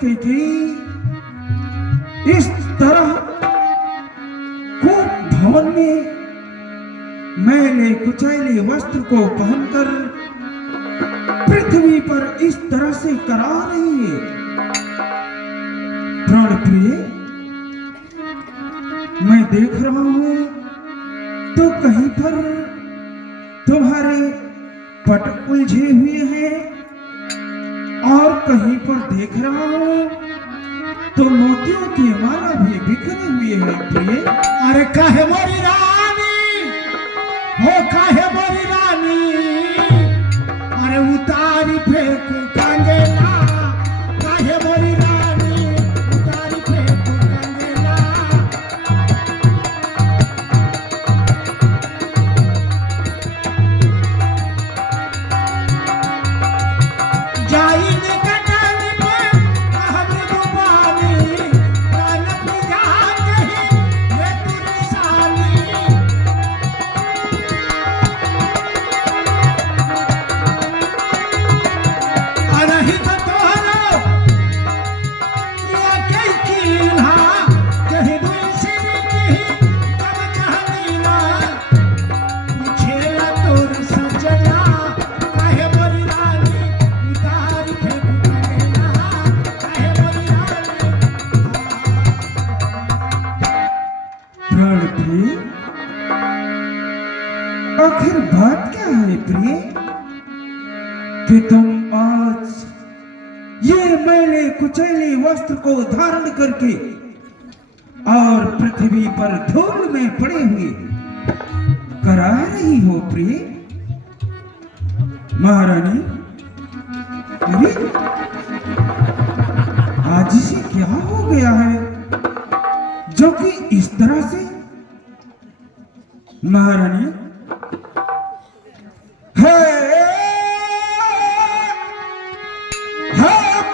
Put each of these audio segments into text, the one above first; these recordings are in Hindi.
कैकेयी इस तरह कूप भवन में मैले कुचैले वस्त्र को पहनकर पृथ्वी पर इस तरह से करा रही है। प्राण प्रिय, मैं देख रहा हूं तो कहीं पर तुम्हारे पट उलझे हुए हैं और कहीं पर देख रहा हूं तो मोतियों की माला भी बिखरे हुए हैं प्रिय। अरे काहे मोरी रानी हो, काहे मोरी रानी, अरे उतारी फेंकू कंगना, काहे मोरी रानी उतारी फेंकू कंगना। जाई निकटन पे कहब दुबानी, प्राण पिया कही ये तुरसानी। अरही तो तोहरो ये कई कीन्हा, कही दुई सिर कही कब कहनी ना। पूछेला तोर सजना, काहे मोरी रानी उतारी फेंकू कंगना, काहे मोरी रानी। प्राण प्रिय, आखिर बात क्या है प्रिय कि तुम आज ये मैले कुचैले वस्त्र को धारण करके और पृथ्वी पर धूल में पड़े हुए करा रही हो प्रिय। महारानी, अरे आज इसे क्या हो गया है जो कि इस तरह से? महारानी, है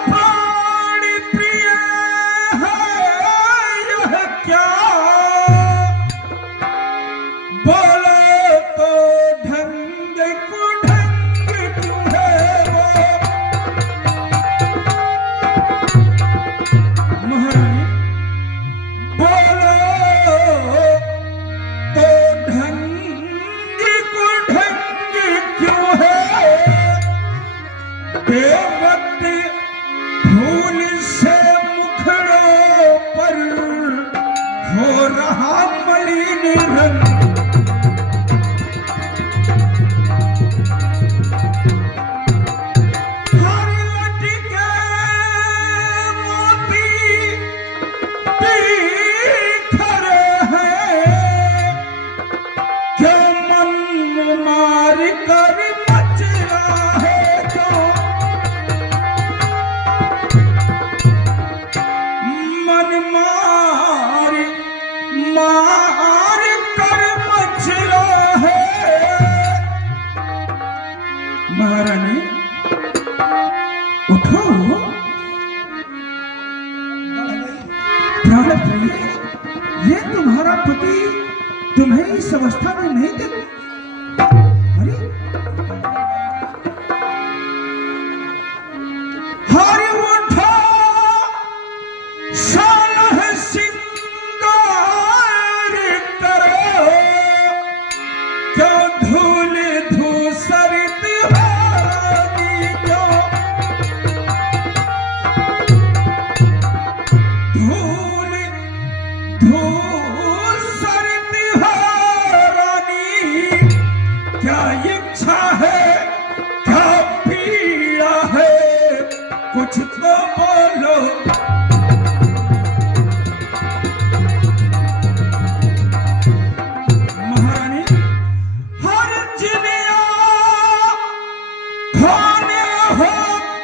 प्राण प्रिय, है यह क्या? बोलो तो ढंग को ढंग क्यों है वो? महारानी, बोलो तो ढंग को ढंग क्यों है? बेवक्त फूल से मुखड़ों पर हो रहा मलिन रंग। हर लटके मोती बिखरे हैं, क्यों मन मार कर मच रहा है जो? मन मार मार कर मच रहा है। महारानी, उठो। प्राण प्रिय, ये तुम्हारा पति तुम्हें इस अवस्था में नहीं देख। अरे हरि उठो, शान सिंगार करो, क्यों धूल धूसरित हारानी जो? धूल धूसरित हारानी, क्या इच्छा है, क्या पीड़ा है, कुछ तो बोलो। महारानी, हर जिनिया खाने हो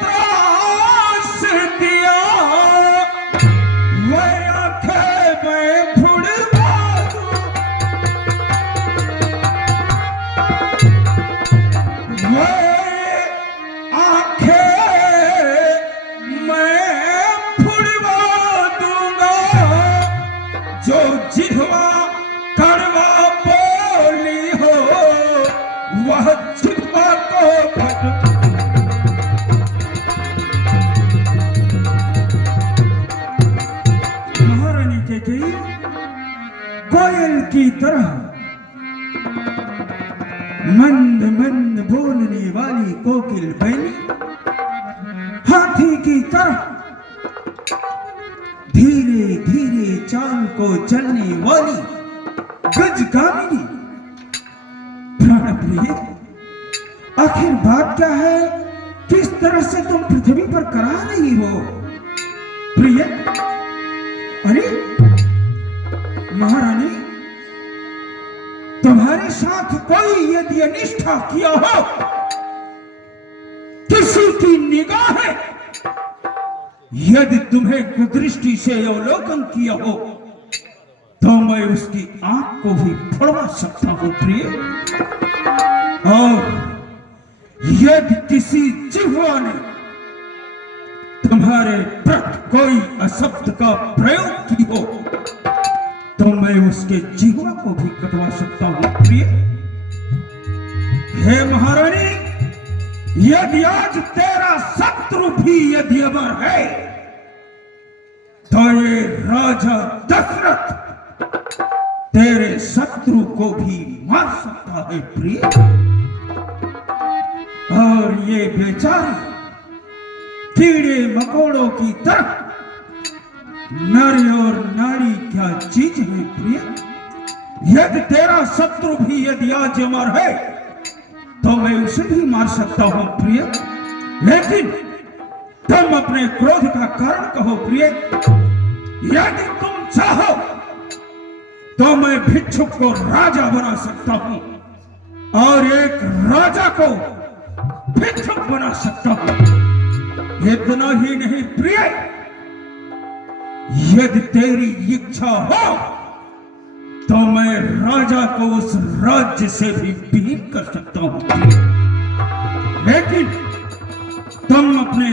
त्रास दिया, वह आंखें मैं फुड़वा दूं, वह आंखें मैं फुड़वा मंद मंद बोलने वाली कोकिल बैली, हाथी की तरह धीरे धीरे चाल को चलने वाली गजगामिनी। प्राणप्रिय, आखिर बात क्या है? किस तरह से तुम पृथ्वी पर करा रही हो प्रिय? अरे महारानी, तुम्हारे साथ कोई यदि अनिष्ठा किया हो, किसी की निगाह यदि तुम्हें कुदृष्टि से अवलोकन किया हो, तो मैं उसकी आंख को भी फोड़वा सकता हूं प्रिय। और यदि किसी जिह्वा ने तुम्हारे प्रति कोई अशब्द का प्रयोग की हो, तो मैं उसके जिह्वा को भी कटवा सकता हूं प्रिय। हे महारानी, यदि आज तेरा शत्रु भी यदि अमर है, तो ये राजा दशरथ तेरे शत्रु को भी मार सकता है प्रिय। और ये बेचारे कीड़े मकोड़ों की तरह नर और नारी क्या चीज है प्रिय। यदि तेरा शत्रु भी यदि आज अमर है, तो मैं उसे भी मार सकता हूं प्रिय। लेकिन तुम अपने क्रोध का कारण कहो प्रिय। यदि तुम चाहो तो मैं भिक्षुक को राजा बना सकता हूं, और एक राजा को भिक्षुक बना सकता हूं। इतना ही नहीं प्रिय, यदि तेरी इच्छा हो तो मैं राजा को उस राज्य से भी विहीन कर सकता हूं। लेकिन तुम अपने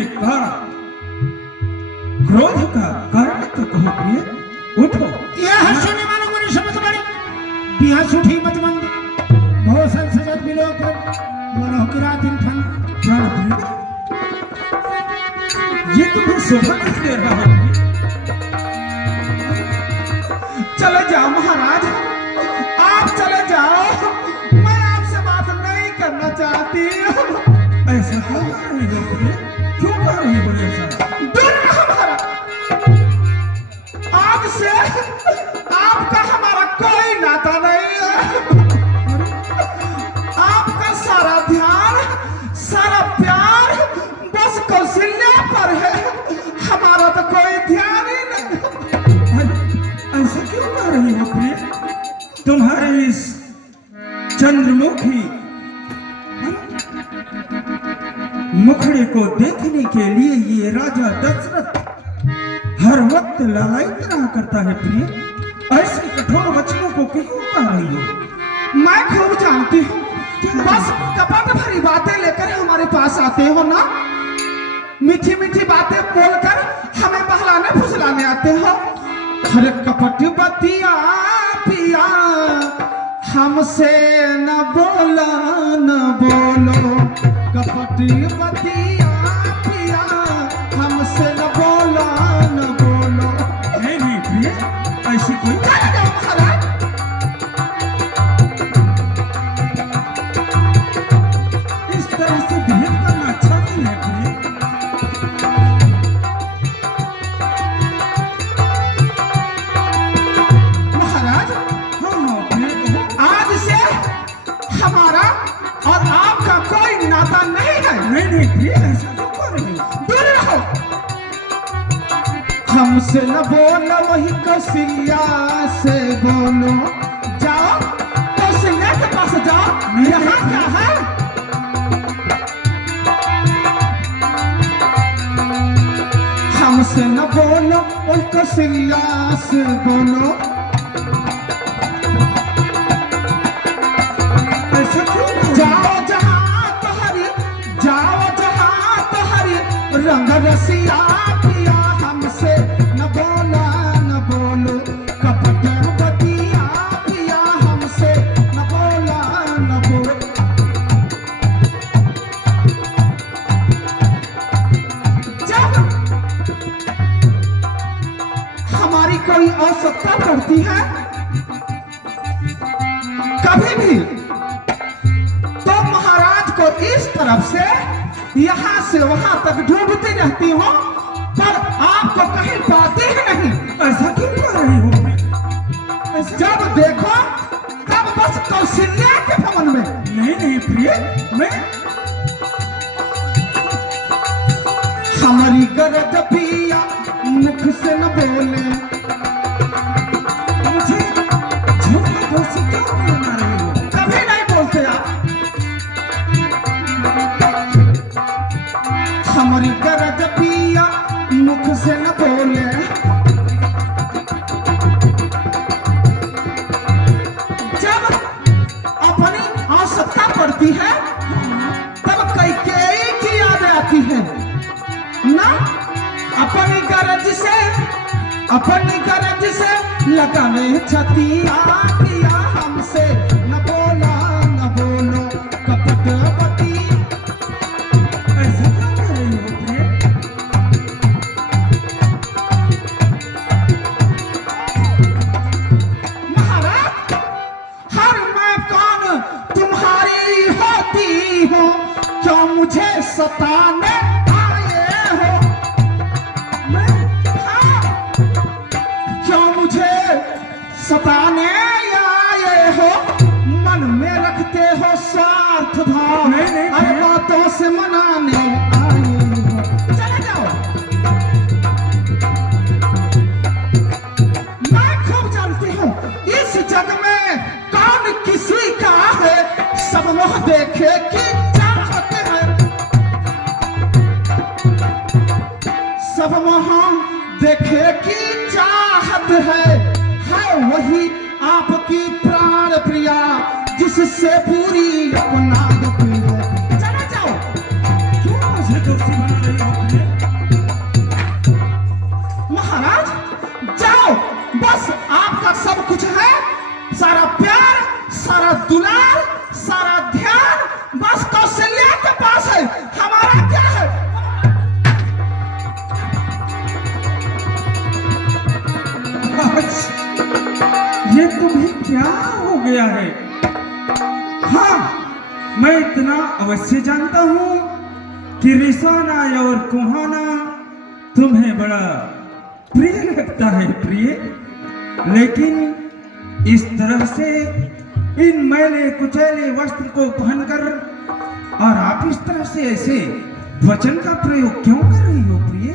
क्रोध का कारण तो कहो प्रिय। उठो। यह सुने मानो गुरु शब्द बड़ी बिहास उठी मत मंद बहुत संसजत बिलोक बोलो किरातिन ठन प्राण प्रिय, ये तुम्हें शोभा नहीं दे रहा है। चले जाओ महाराज, आप चले जाओ, मैं आपसे बात नहीं करना चाहती। ऐसा क्यों कर रही हो प्रिय? क्यों कर रही हो ऐसा? दूर रहो महाराज, आज से आपका हमारा कोई नाता नहीं है। आपका सारा ध्यान, सारा प्यार बस कौशल्या पर है, हमारा तो कोई ध्यान ही नहीं। ऐसा क्यों कर रही हो प्रिय? तुम्हारे इस चंद्रमुखी मुखड़े को देखने के लिए ये राजा दशरथ हर वक्त लालायित रहा करता है प्रिय। ऐसे कठोर वचनों को क्यों कह रही हो? मैं खूब जानती हूँ, बस कपट भरी बातें लेकर हमारे पास आते हो ना, मीठी मीठी बातें बोलकर हमें बहलाने फुसलाने आते हो। अरे कपट बतिया पिया, हमसे न बोला न बोलो। कपट बतिया पिया, हमसे न बोला न बोलो। नहीं नहीं प्रिय, ऐसी कोई महाराज, इस तरह से भेद करना अच्छा नहीं है प्रिय। महाराज, आज से हमारा और आपका कोई नाता नहीं है। नहीं नहीं प्रिय, ऐसा क्यों कर रही हो? दूर रहो। हमसे न बोलो, वही कौशल्या से बोलो। जाओ कौशल्या के पास जाओ। यहाँ क्या है? हमसे न बोलो, वही कौशल्या से बोलो। जाओ जहाँ तुम्हारी, जाओ जहाँ तुम्हारी रंग रसिया पिया, हमसे न बोला न बोलो। कपट बतिया पिया, हमसे न बोला न बोलो। जब हमारी कोई आवश्यकता पड़ती है, कभी भी तरफ से यहाँ से वहां तक ढूंढती रहती हूँ, पर आपको कहीं पाती ही नहीं। ऐसा क्यों कर रही हो? जब देखो तब बस कौशल्या के भवन में। नहीं नहीं प्रिय, मैं हमारी गरज पिया मुख से न बोले, मुझे झूठ दोषी क्यों बना रही हो? कभी नहीं बोलते आप। हमारी गरज पिया मुख से न बोले, जब अपनी आवश्यकता पड़ती है तब कैकेयी की याद आती है ना। अपनी गरज से लगाने छतिया किया हमसे, न बोलो कपटवती। ऐसा क्या कर रही हो प्रिय? महाराज, हर मैं कौन तुम्हारी होती हूँ, क्यों मुझे सताने आए हो? क्यों मुझे सताने आए हो? मन में रखते हो स्वार्थ भाव, नहीं, अरे बातों से मनाने आए हो। चले जाओ। मैं खूब जानती हूँ इस जग में कौन किसी का है, सब मोह देखे कि चाहते हैं, सब मोह देखे कि चाहत है वही आपकी प्राण प्रिया, जिससे पूरी अपना चले जाओ। क्यों मुझे दोषी बना रही हो प्रिय? महाराज जाओ, बस आपका सब कुछ है, सारा प्यार, सारा दुलार, सारा ध्यान बस कौशल्या के पास है, हमारा क्या है? ये तुम्हें क्या हो गया है? हाँ, मैं इतना अवश्य जानता हूँ कि रिसाना और कुहाना तुम्हें बड़ा प्रिय लगता है प्रिय, लेकिन इस तरह से इन मैले कुचैले वस्त्र को पहनकर और आप इस तरह से ऐसे वचन का प्रयोग क्यों कर रही हो प्रिय?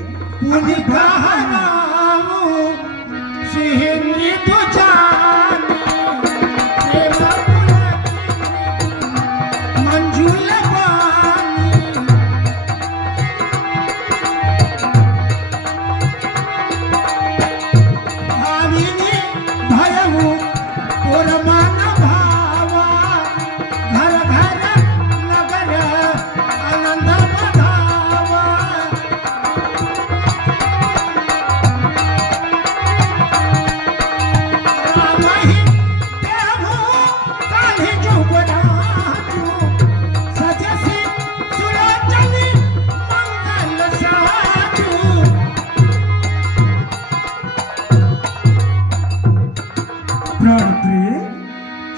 प्राण प्रिय,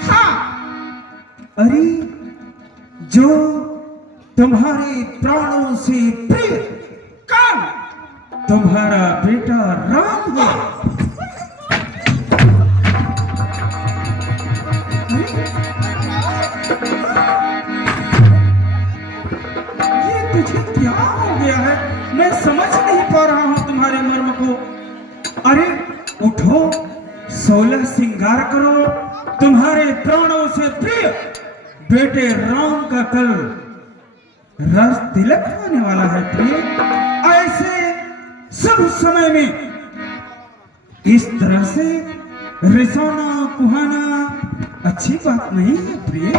हाँ, अरे जो तुम्हारे प्राणों से प्रिय कौन? तुम्हारा बेटा राम है। ये तुझे क्या हो गया है? मैं समझ नहीं पा रहा हूं तुम्हारे मर्म को। अरे उठो, 16 श्रृंगार करो, तुम्हारे प्राणों से प्रिय बेटे राम का कल रस तिलक होने वाला है प्रिय। ऐसे शुभ समय में इस तरह से रिसाना कुहाना अच्छी बात नहीं है प्रिय।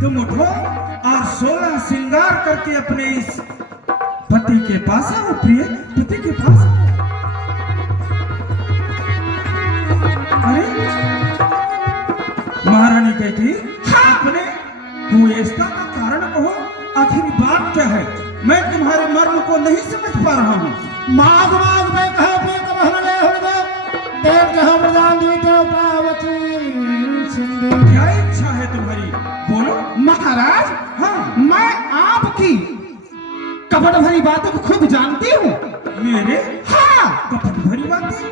तुम उठो और 16 श्रृंगार करके अपने इस पति के पास आओ प्रिय, पति के पास आओ। अरे महारानी कहती, अपने कुएस्ता का कारण कहो, आखिर बात क्या है? मैं तुम्हारे मर्म को नहीं समझ पा रहा हूँ। माघ माघ में कहो प्रिय कबहले हृदय, देव कहो प्रदान दीते पावती सिंधु। क्या इच्छा है तुम्हारी? बोलो। महाराज, हाँ, मैं आपकी कपट भरी बातों को खूब जानती हूँ। मेरे हाँ, कपट भरी बातें?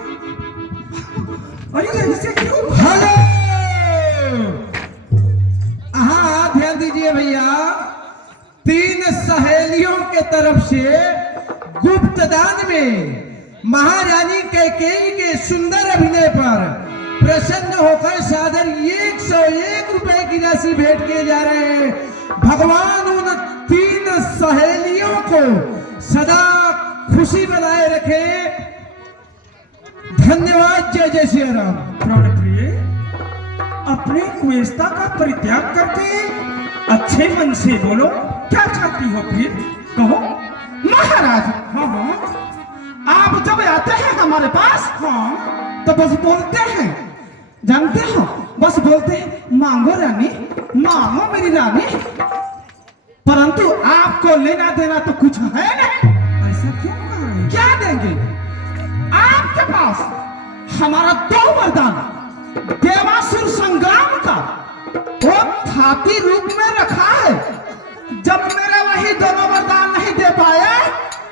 अरे ऐसे क्यों? हेलो, हाँ ध्यान दीजिए भैया। 3 सहेलियों के तरफ से गुप्त दान में महारानी कैकेयी के सुंदर अभिनय पर प्रसन्न होकर सादर 101 रुपए की राशि भेंट किए जा रहे हैं। भगवान उन 3 सहेलियों को सदा खुशी बनाए रखे। धन्यवाद। जय जय श्री राम। प्राणप्रिय, अपने कुएस्ता का परित्याग करके अच्छे मन से बोलो, क्या चाहती हो प्रिय? कहो। महाराज, हाँ हाँ आप जब आते हैं हमारे पास हाँ, तो बस बोलते हैं, जानते हो, बस बोलते हैं मांगो रानी, मांगो मेरी रानी, परंतु आपको लेना देना तो कुछ है नहीं। ऐसा क्यों कह रहे हैं? क्या देंगे आपके पास? हमारा 2 वरदान देवासुर संग्राम का वो थाती रूप में रखा है। जब मेरे वही दोनों वरदान नहीं दे पाए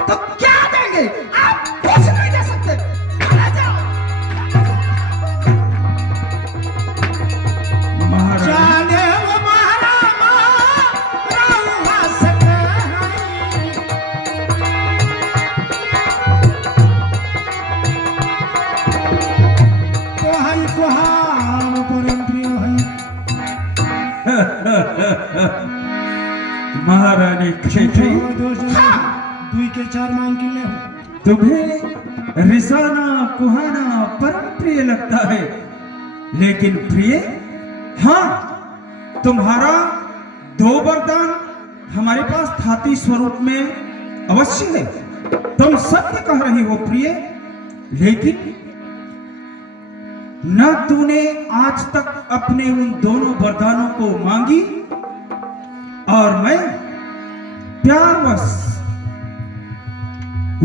तो क्या देंगे? आप कुछ नहीं दे सकते। चले जाओ। महाराज, जाने वो महारामा रहुआ सकाई। कोहाई कोहाम परम प्रिय है। महारानी कैकेयी, दुई के 4 मांग के ले तुम्हें रिसाना कुहाना परम प्रिय लगता है, लेकिन प्रिय, हाँ, तुम्हारा 2 वरदान हमारे पास थाती स्वरूप में अवश्य है। तुम सत्य कह रही हो प्रिय, लेकिन न तूने आज तक अपने उन दोनों वरदानों को मांगी और मैं प्यारवश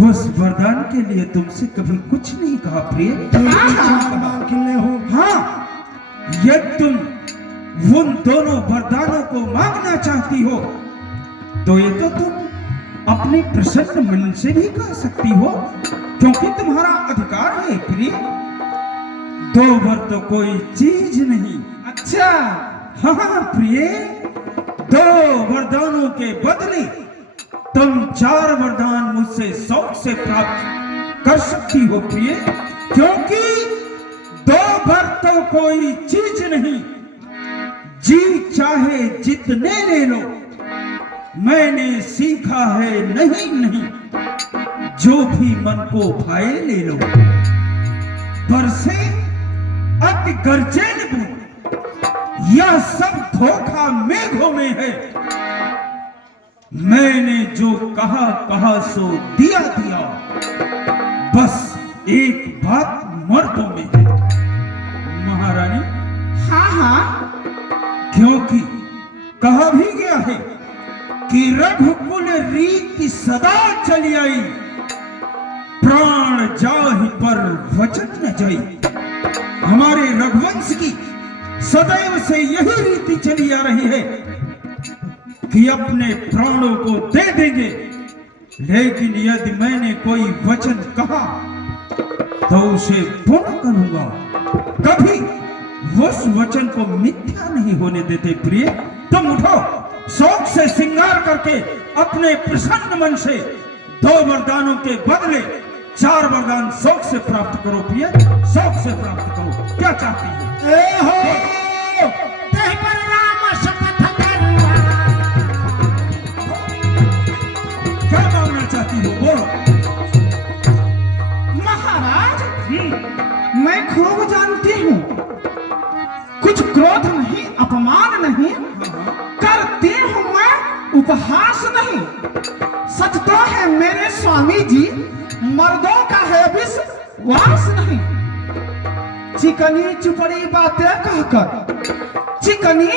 उस वरदान के लिए तुमसे कभी कुछ नहीं कहा प्रिय। हाँ, यदि तुम उन दोनों वरदानों को मांगना चाहती हो तो ये तो तुम अपने प्रसन्न मन से भी कह सकती हो, क्योंकि तुम्हारा अधिकार है प्रिय। 2 वर तो कोई चीज नहीं। अच्छा, हाँ प्रिय, 2 वरदानों के बदले तुम 4 वरदान मुझसे शौक से प्राप्त कर सकती हो प्रिय, क्योंकि 2 वर तो कोई चीज नहीं। जी चाहे जितने ले लो, मैंने सीखा है नहीं नहीं, जो भी मन को भाए ले लो। बरसे अति गर्जन बूंद, यह सब धोखा मेघों में है। मैंने जो कहा कहा सो दिया दिया, बस एक बात मर्दों में है महारानी। हाँ हाँ, क्योंकि कहा भी गया है कि रघुकुल रीति सदा चली आई, प्राण जाहि पर वचन न जाई। हमारे रघुवंश की सदैव से यही रीति चली आ रही है कि अपने प्राणों को दे देंगे, लेकिन यदि मैंने कोई वचन कहा तो उसे पूर्ण करूंगा। कभी उस वचन को मिथ्या नहीं होने देते प्रिय। तुम उठो, शौक से श्रृंगार करके अपने प्रसन्न मन से 2 वरदानों के बदले 4 वरदान शौक से प्राप्त करो प्रिय, शौक से प्राप्त करो। क्या चाहती हो? ए हो तेह पर राम शपथ करुआ। क्या मांगना चाहती हो? बोलो। महाराज, मैं खूब जानती हूँ, कुछ क्रोध नहीं, अपमान नहीं करती हूँ मैं, उपहास नहीं। सच तो है मेरे स्वामी जी, मर्दों का है विश्वास नहीं। चिकनी चुपड़ी बातें कहकर, चिकनी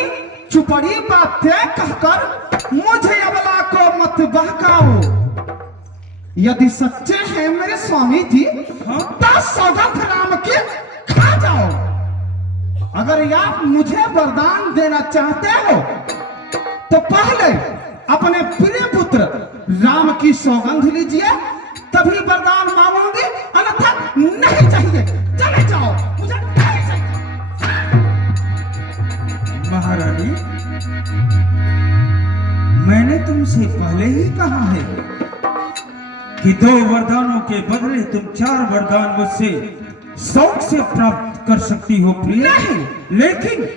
चुपड़ी बातें कहकर मुझे अबला को मत बहकाओ। यदि सच्चे हैं मेरे स्वामी जी, तो सौगंध राम की खा जाओ। अगर आप मुझे वरदान देना चाहते हो तो पहले अपने प्रिय पुत्र राम की सौगंध लीजिए, तभी वरदान मांगोगे, अन्यथा नहीं चाहिए। चले जाओ, मुझे नहीं चाहिए। महारानी, मैंने तुमसे पहले ही कहा है कि 2 वरदानों के बदले तुम 4 वरदान मुझसे शौक से प्राप्त कर सकती हो प्रिय। नहीं। लेकिन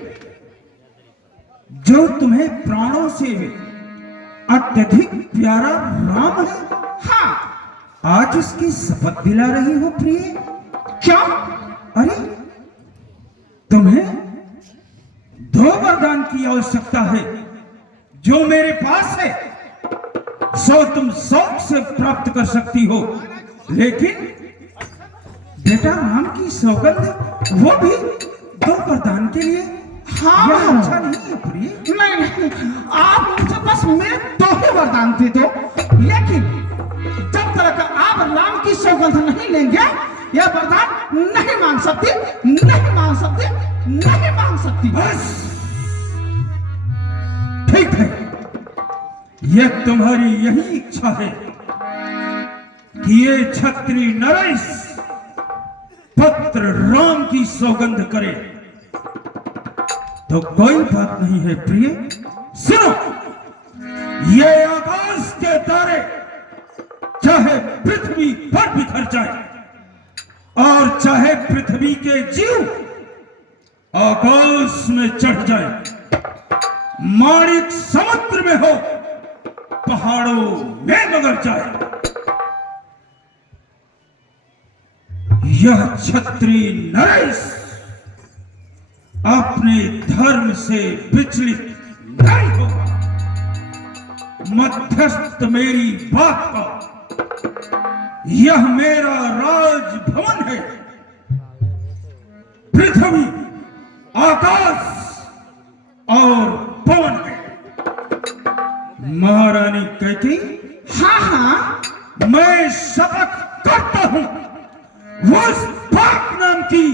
जो तुम्हें प्राणों से अत्यधिक प्यारा राम है, हाँ, आज उसकी शपथ दिला रही हो प्रिय। क्या? अरे, तुम्हें 2 वरदान की आवश्यकता है, जो मेरे पास है सो तुम शौक से प्राप्त कर सकती हो, लेकिन बेटा राम की सौगंध, वो भी 2 वरदान के लिए। हाँ, यह अच्छा नहीं है प्रिय। नहीं, आप मुझे बस मेरे 2 ही वरदान दे दो, लेकिन जब तक आप राम की सौगंध नहीं लेंगे, यह वरदान नहीं मांग सकती, नहीं मांग सकती, नहीं मांग सकती। बस ठीक है, यह तुम्हारी यही इच्छा है कि ये क्षत्रिय नरेश पुत्र राम की सौगंध करे, तो कोई बात नहीं है प्रिय। सुनो, ये आकाश के तारे चाहे पृथ्वी पर बिखर जाए और चाहे पृथ्वी के जीव आकाश में चढ़ जाए, माणिक समुद्र में हो, पहाड़ों में मगर जाए, यह क्षत्रिय नरेश अपने धर्म से विचलित नहीं होगा। मध्यस्थ मेरी बात का, यह मेरा राजभवन है। पृथ्वी, आकाश और पवन है। महारानी कहती, हाँ हाँ, मैं शपथ करता हूं, उस पाक नाम की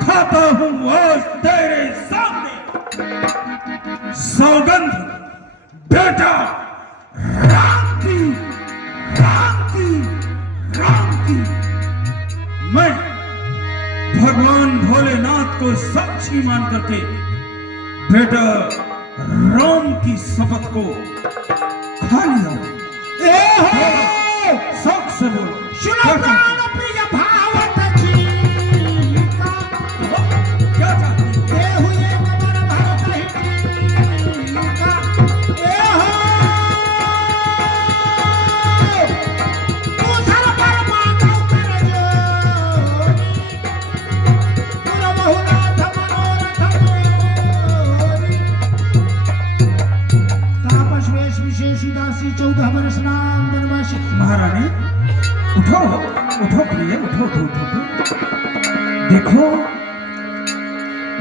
खाता हूं आज तेरे सामने सौगंध, बेटा राम की, राम की, राम की। मैं भगवान भोलेनाथ को साक्षी मान करके बेटा राम की शपथ को खा लिया। शौक से बोलो। सुनो प्राण प्रिय भावत जी का, क्या चाहती हो? ये हुए कमर भरत ही का, ए हो तू सर पर माधव कर जोरी, पुर बहुनाथ मनोरथ मोरी। तापस वेश विशेष उदासी 14 वर्ष नाम वनवासी। महारानी, उठो उठो प्रिय, उठो उठो उठो। देखो,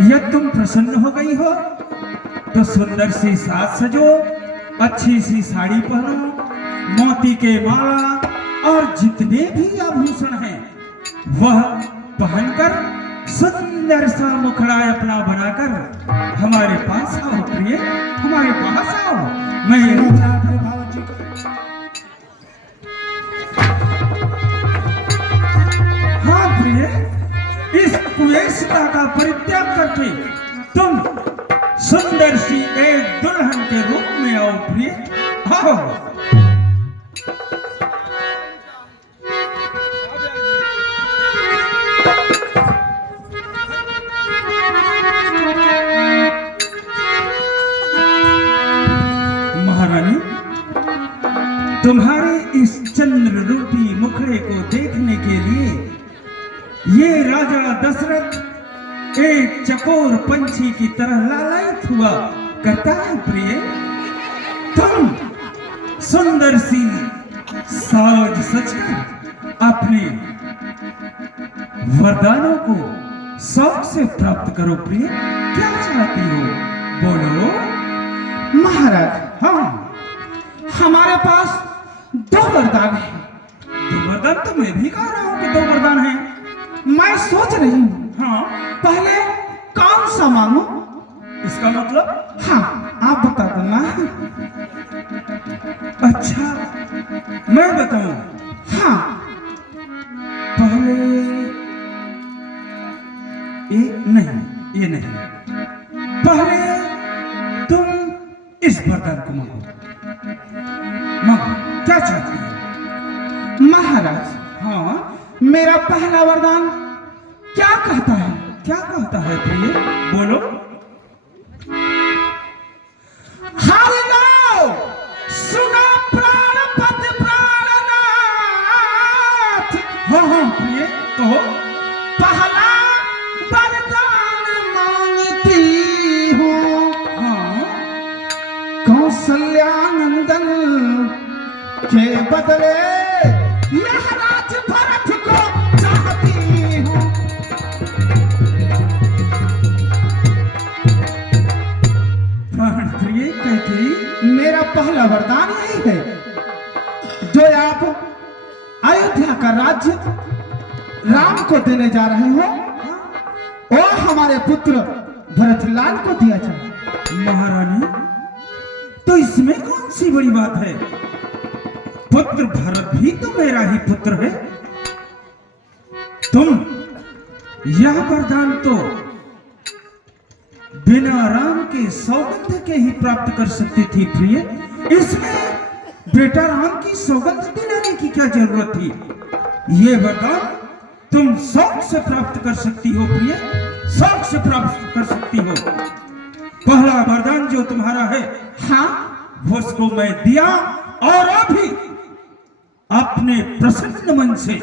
यदि तुम प्रसन्न हो गई हो तो सुंदर सी साज सजो, अच्छी सी साड़ी पहनो, मोती के माला और जितने भी आभूषण हैं वह पहनकर सुंदर सा मुखड़ा अपना बनाकर हमारे पास आओ प्रिय, हमारे पास आओ। मैं हाँ प्रिय, इस कुएसिता का परित्याग करके तुम सुंदर सी एक दुल्हन के रूप में आओ प्रिय, आओ। महारानी, तुम्हारे इस चंद्र रूपी मुखड़े को देखने के लिए ये राजा दशरथ एक चकोर पंछी की तरह लालायित हुआ करता है प्रिय। तुम सुंदर सी साज सजकर अपने वरदानों को शौक से प्राप्त करो प्रिय। क्या चाहती हो, बोलो। महाराज, हाँ, हमारे पास 2 वरदान हैं। 2 वरदान तो मैं भी कह रहा हूं कि 2 वरदान हैं। मैं सोच रही हूँ, हाँ, पहले कौन सा मांगू? इसका मतलब हाँ, आप बता दो ना। पहले ये नहीं, पहले तुम इस वरदान को मांगो। क्या चाहती हो? महाराज, हाँ, मेरा पहला वरदान क्या कहता है? क्या कहता है प्रिय? बोलो। हरि लो सुना प्राणपति प्राणनाथ। हाँ प्रिय, कहो। पहला वरदान मांगती हूँ, हाँ, कौशल्यानंदन के बदले यह राज भरत को चाहती हूँ। प्राण प्रिय कैकेयी, मेरा पहला वरदान यही है, जो आप अयोध्या का राज्य राम को देने जा रहे हो, वो हमारे पुत्र भरतलाल को दिया जाए। महारानी, तो इसमें कौन सी बड़ी बात है? पुत्र भरत भी तो मेरा ही पुत्र है। तुम यह वरदान तो बिना राम के सौगंध के ही प्राप्त कर सकती थी प्रिय। इसमें बेटा राम की सौगंध दिलाने की क्या जरूरत थी? ये वरदान तुम शौक से प्राप्त कर सकती हो प्रिय, शौक से प्राप्त कर सकती हो। पहला वरदान जो तुम्हारा है, हाँ, उसको मैं दिया, और अभी अपने प्रसन्न मन से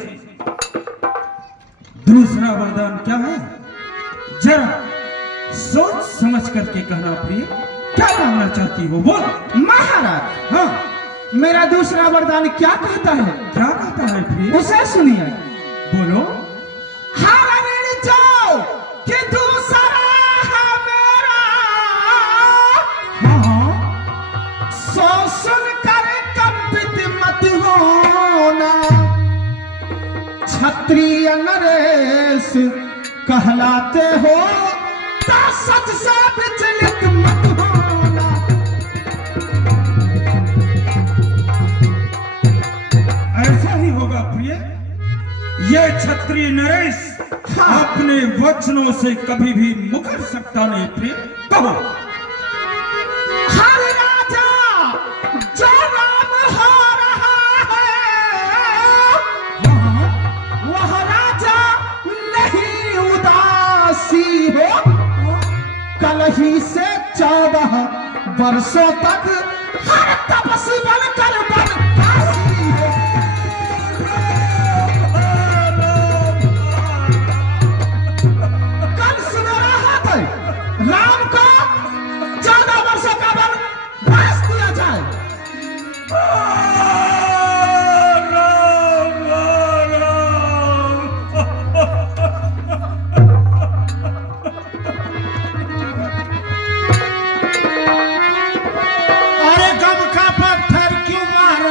दूसरा वरदान क्या है, जरा सोच समझ करके कहना प्रिय। क्या मांगना चाहती हो? बोल। महाराज, हाँ, मेरा दूसरा वरदान क्या कहता है? क्या कहता है प्रिय? उसे सुनिए। बोलो। हारण जाओ कि दूसरा है मेरा, हाँ हाँ, सो सुन कर कंपित मत होना। क्षत्रिय नरेश कहलाते हो, तो सच से विचलित मत होना। ऐसा ही होगा प्रिय। ये क्षत्रिय नरेश अपने वचनों से कभी भी मुकर सकता नहीं प्रिय। कहो। हर राजा जो राम हो रहा है, वह राजा नहीं उदासी हो। कल ही से 14 वर्षों तक हर तपस्वी बनकर बनवासी हो। कल सुन रहा था, राम को 14 वर्षों का वनवास दिया जाए। अरे गम का पत्थर क्यों मार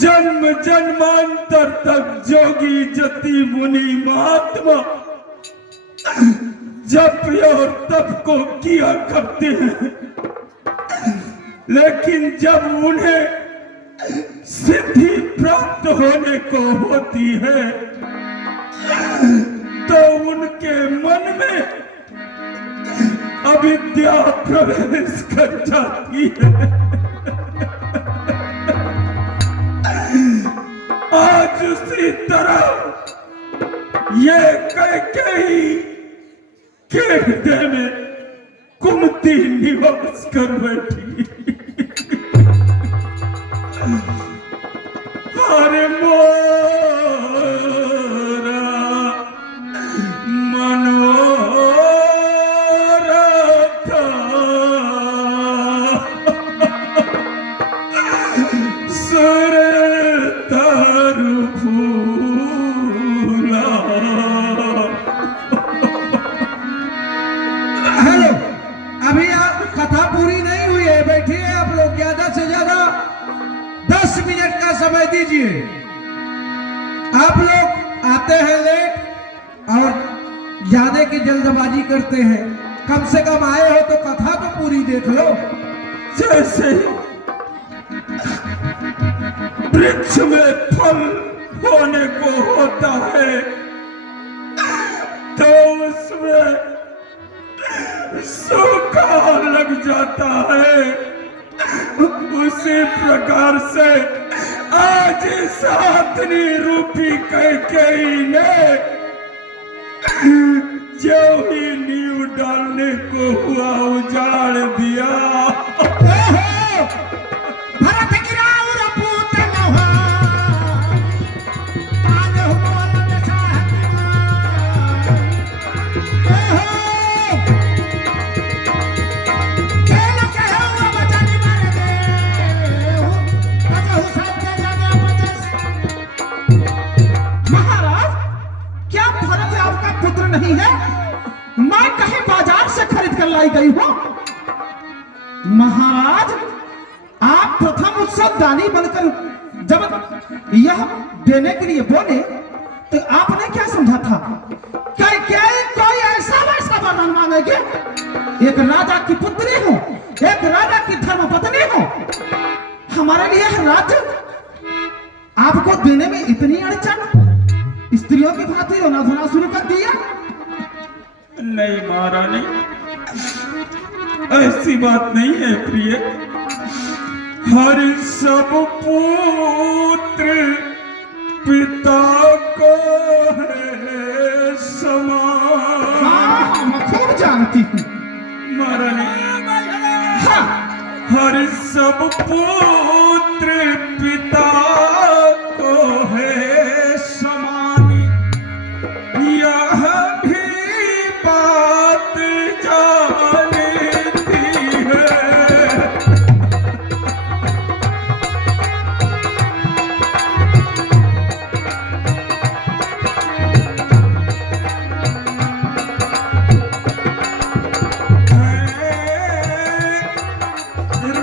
जन्म जन्मांतर तक जोगी जति मुनि महात्मा जप और तप को किया करते हैं, लेकिन जब उन्हें सिद्धि प्राप्त होने को होती है तो उनके मन में अविद्या प्रवेश कर जाती है। आज उसी तरह ये कैकेयी के हृदय में कुंती निवास कर बैठी। अरे मोरा मनोरथ सुर तरु फूला। हेलो, अभी आप कथा पूरी नहीं हुई है, बैठिए आप लोग, ज्यादा से ज्यादा 10 मिनट का समय दीजिए। आप लोग आते हैं लेट और ज्यादा की जल्दबाजी करते हैं। कम से कम आए हो तो कथा तो पूरी देख लो। जैसे वृक्ष में फल होने को होता है तो उसमें सूखा लग जाता है, उसी प्रकार से आज सातनी रूपी कैकेयी ने जो ही नींव डालने को हुआ उजाड़ दिया। भरत गिराओ रपूत नवा, काल हुआ दशा नहीं है? मैं कहीं बाजार से खरीद कर लाई गई हूं। महाराज, आप प्रथम उत्सव दानी बनकर जब यह देने के लिए बोले तो आपने क्या समझा था? क्या कोई ऐसा वैसा वरदान मांगेगे? एक राजा की पुत्री हूं, एक राजा की धर्मपत्नी हूं, हमारे लिए राज्य आपको देने में इतनी अड़चन? स्त्रियों की भांति रोना धोना शुरू कर दिया? नहीं महारानी, ऐसी बात नहीं है प्रिय। हर सब पुत्र पिता को है समान। मैं खूब जानती हूँ महारानी। हाँ। हर सब पुत्र पिता को है समान, यह भी बात जानती है।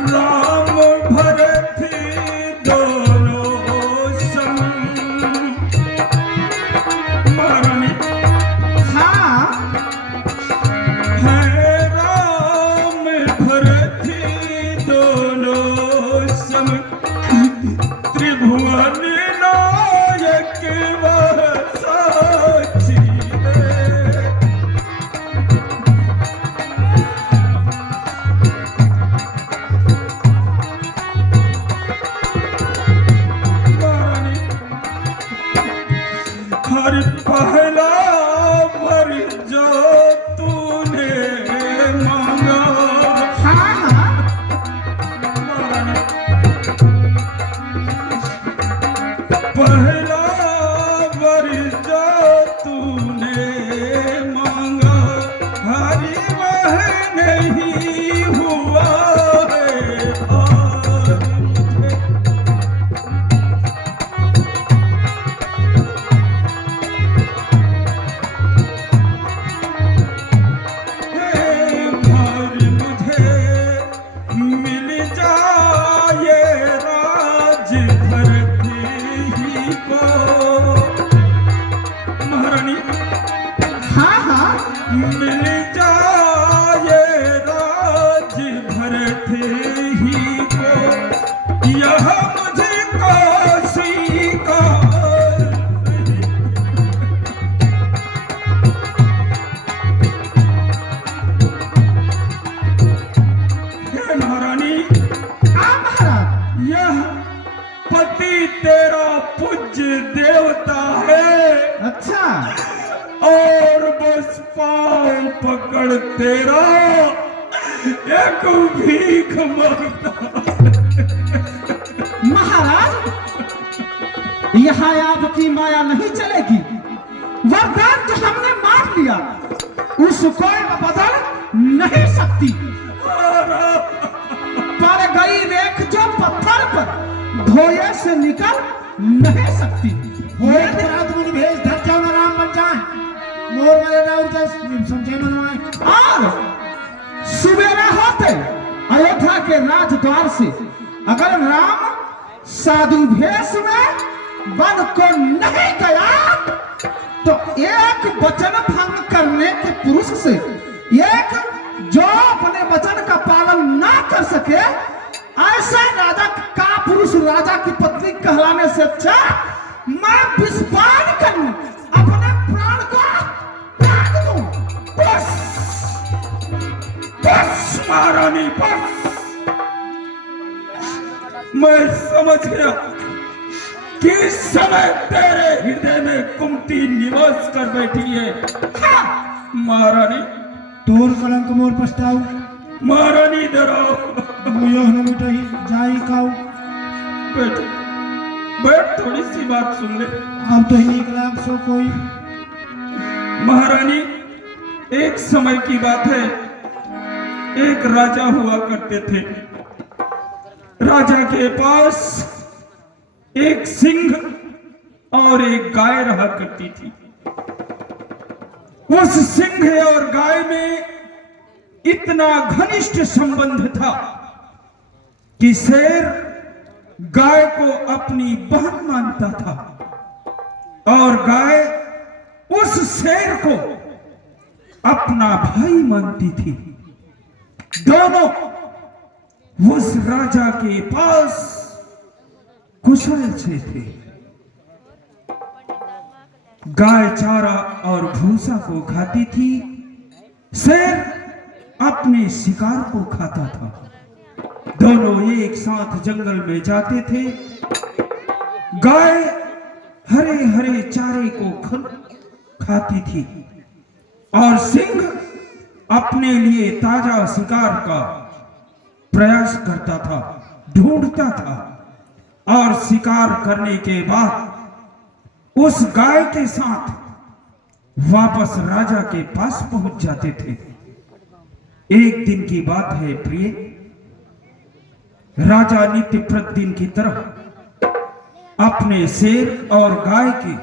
राम भरत यह मुझको स्वीकार। हे महारानी, महाराज, यह पति तेरा पूज्य देवता है अच्छा, और बस पाँव पकड़ तेरा एक भीख मांगता। महाराज, यहाँ आपकी माया नहीं चलेगी। वरदान जो हमने मांग लिया उसको बदल नहीं सकती। पर गई रेख जो पत्थर पर धोए से निकल नहीं सकती। तुम भेज धर जाओ ना, राम बन जाए, मोर वाले राउर का समझे मनवाए। और सुबेरा होते अयोध्या के राजद्वार से अगर राम साधु भेष में वन को नहीं गया तो एक वचन भंग करने के पुरुष से, एक जो अपने वचन का पालन ना कर सके, ऐसा राजा का पुरुष राजा की पत्नी कहलाने से अच्छा मैं विस्फान करूं, अपने प्राण को त्याग दूं। बस बस महारानी, बस। मैं समझ गया कि इस समय तेरे हृदय में कुंती निवास कर बैठी है। हाँ, महारानी, तोर कलंक मोर पछताऊ, महारानी डराओ। मुयो न मिटही जाई काऊ। बैठ बैठ, थोड़ी सी बात सुन ले। अब तो ही 1 लाख सो कोई। महारानी, एक समय की बात है, एक राजा हुआ करते थे। राजा के पास एक सिंह और एक गाय रहा करती थी। उस सिंह और गाय में इतना घनिष्ठ संबंध था कि शेर गाय को अपनी बहन मानता था और गाय उस शेर को अपना भाई मानती थी। दोनों उस राजा के पास कुशल से थे। गाय चारा और भूसा को खाती थी, शेर अपने शिकार को खाता था। दोनों एक साथ जंगल में जाते थे। गाय हरे हरे चारे को खाती थी और सिंह अपने लिए ताजा शिकार का प्रयास करता था, ढूंढता था और शिकार करने के बाद उस गाय के साथ वापस राजा के पास पहुंच जाते थे। एक दिन की बात है प्रिय, राजा नित्य प्रतिदिन की तरह अपने शेर और गाय के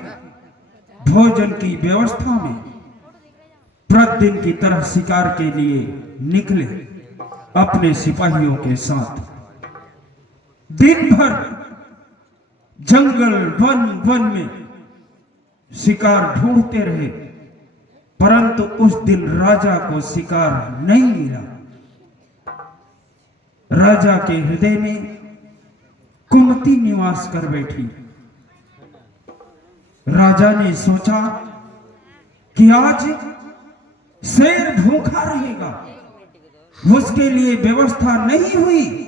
भोजन की व्यवस्था में प्रतिदिन की तरह शिकार के लिए निकले अपने सिपाहियों के साथ। दिन भर जंगल वन वन में शिकार ढूंढते रहे, परंतु उस दिन राजा को शिकार नहीं मिला। राजा के हृदय में कुंती निवास कर बैठी। राजा ने सोचा कि आज शेर भूखा रहेगा, उसके लिए व्यवस्था नहीं हुई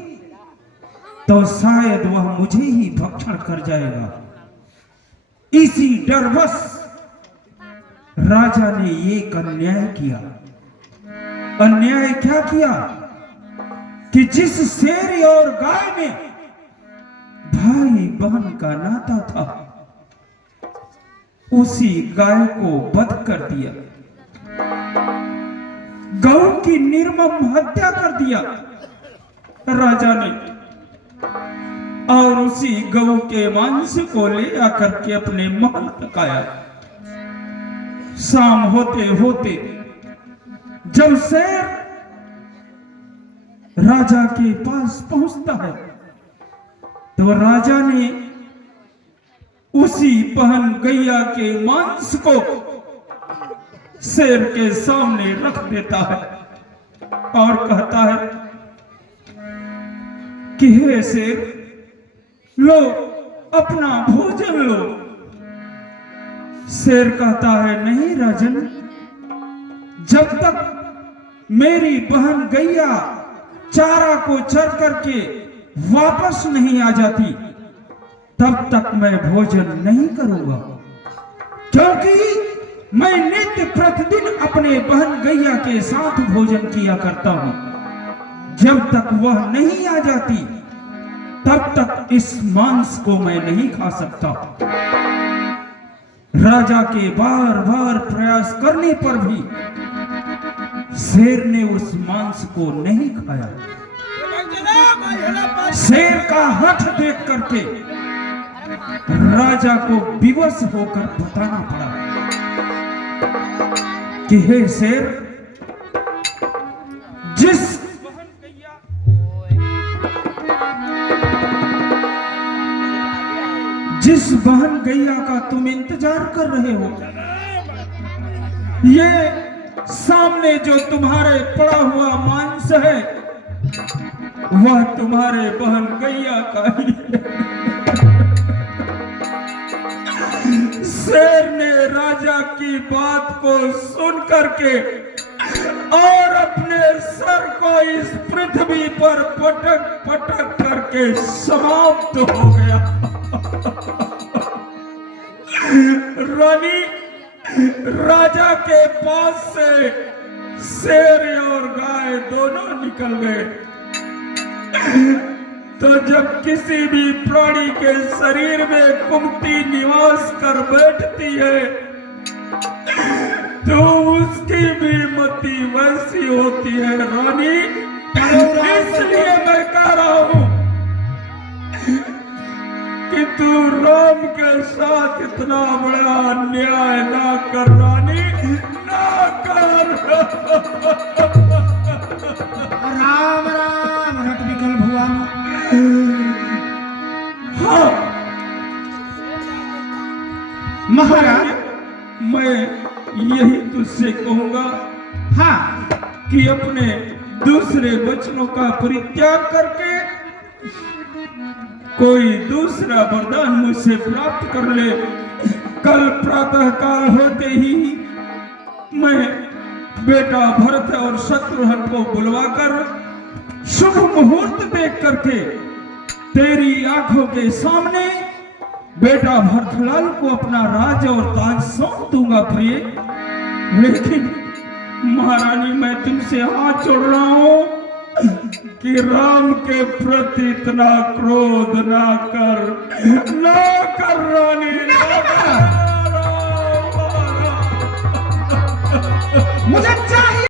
तो शायद वह मुझे ही भक्षण कर जाएगा। इसी डरवश राजा ने एक अन्याय किया। अन्याय क्या किया कि जिस शेर और गाय में भाई बहन का नाता था, उसी गाय को वध कर दिया, गौ की निर्मम हत्या कर दिया राजा ने, और उसी गौ के मांस को ले आकर के अपने महल तक आया। शाम होते होते जब शेर राजा के पास पहुंचता है तो राजा ने उसी बहन गैया के मांस को शेर के सामने रख देता है और कहता है कि हे शेर, लो अपना भोजन लो। शेर कहता है नहीं राजन, जब तक मेरी बहन गैया चारा को चर करके वापस नहीं आ जाती तब तक मैं भोजन नहीं करूंगा, क्योंकि मैं नित्य प्रतिदिन अपने बहन गैया के साथ भोजन किया करता हूं। जब तक वह नहीं आ जाती तब तक इस मांस को मैं नहीं खा सकता। राजा के बार बार प्रयास करने पर भी शेर ने उस मांस को नहीं खाया। शेर का हठ देख करके राजा को विवश होकर बताना पड़ा कि हे शेर, जिस बहन गैया का तुम इंतजार कर रहे हो, ये सामने जो तुम्हारे पड़ा हुआ मांस है वह तुम्हारे बहन गैया का ही है। शेर ने राजा की बात को सुन करके और अपने सर को इस पृथ्वी पर पटक पटक करके समाप्त हो गया। रानी राजा के पास से शेर और गाय दोनों निकल गए। तो जब किसी भी प्राणी के शरीर में कुमति निवास कर बैठती है तो उसकी भी मति वैसी होती है रानी। इसलिए मैं कह रहा हूं कि तू राम के साथ इतना बड़ा अन्याय ना कर रानी, ना कर। राम राम रट विकल भुवन। हाँ महाराज, मैं यही तुझसे कहूंगा हाँ, कि अपने दूसरे वचनों का परित्याग करके कोई दूसरा वरदान मुझसे प्राप्त कर ले। कल प्रातः काल होते ही मैं बेटा भरत और शत्रुघ्न को बुलवाकर शुभ मुहूर्त देख करके तेरी आंखों के सामने बेटा भरतलाल को अपना राज और ताज सौंप दूंगा प्रिय। लेकिन महारानी, मैं तुमसे हाथ जोड़ रहा हूं कि राम के प्रति इतना क्रोध ना कर रानी, मुझे